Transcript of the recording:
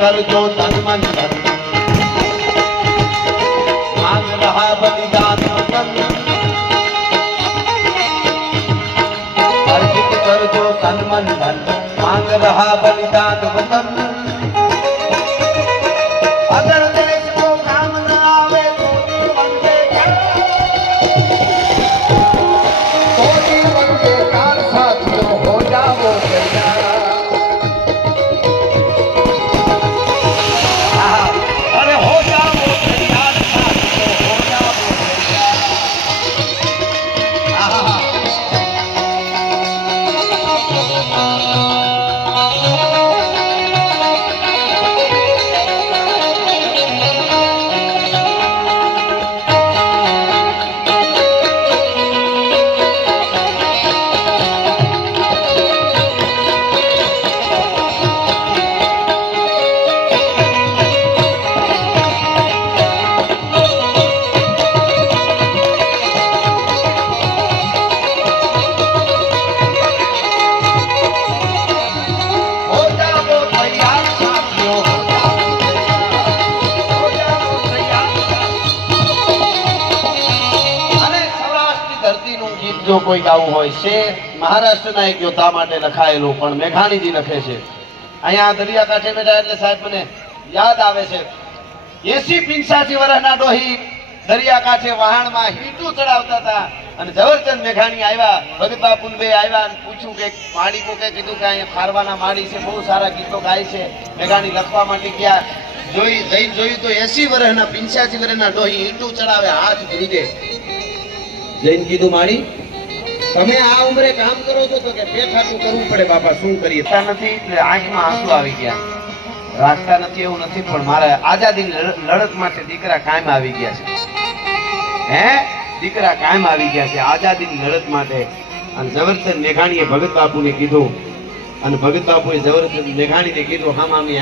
करजो तन मन धन मांग रहा बलिदान वतन अर्पित करजो तन मन धन मांग रहा बलिदान वतन अगर देश को काम न आवे तो जीवन बेकार साथियों हो जाओ तैयार अरे हो जाओ तैयार साथियों हो जाओ જો કોઈ ગાવું હોય છે મહારાષ્ટ્રના એક યોદ્ધા માટે લખાયેલું પણ મેઘાણીજી લખે છે અહીંયા દરિયાકાંઠે બેઠા એટલે સાહેબ મને યાદ આવે છે 80-85 વર્ષના ડોહી દરિયાકાંઠે વહાણમાં હીટું ચડાવતા હતા અને ઝવેરચંદ મેઘાણી આવ્યા ભગત બાપુ બે આવ્યા અને પૂછ્યું કે માળી કોકે કીધું કે અહીંયા ખારવાના માળી છે બહુ સારા ગીતો ગાય છે મેઘાણી લખવા માટે ગયા જોયું તો 80 વર્ષના 85 વર્ષના ડોહી હીટું ચડાવે હાથ ધ્રુજે જઈને કીધું માળી તમે આ ઉંમરે કામ કરો છો તો કે પેઠાટું કરવું પડે બાપા શું કરીએ તા નથી એટલે આંખમાં આંસુ આવી ગયા રાખતા નથી એવું નથી પણ મારે આઝાદીની લડત માટે દીકરા કાયમ આવી ગયા છે હે દીકરા કાયમ આવી ગયા છે આઝાદીની લડત માટે અને ઝવેરચંદ મેઘાણીએ ભગત બાપુને કીધું અને ભગત બાપુએ ઝવેરચંદ મેઘાણીને કીધું હા મામી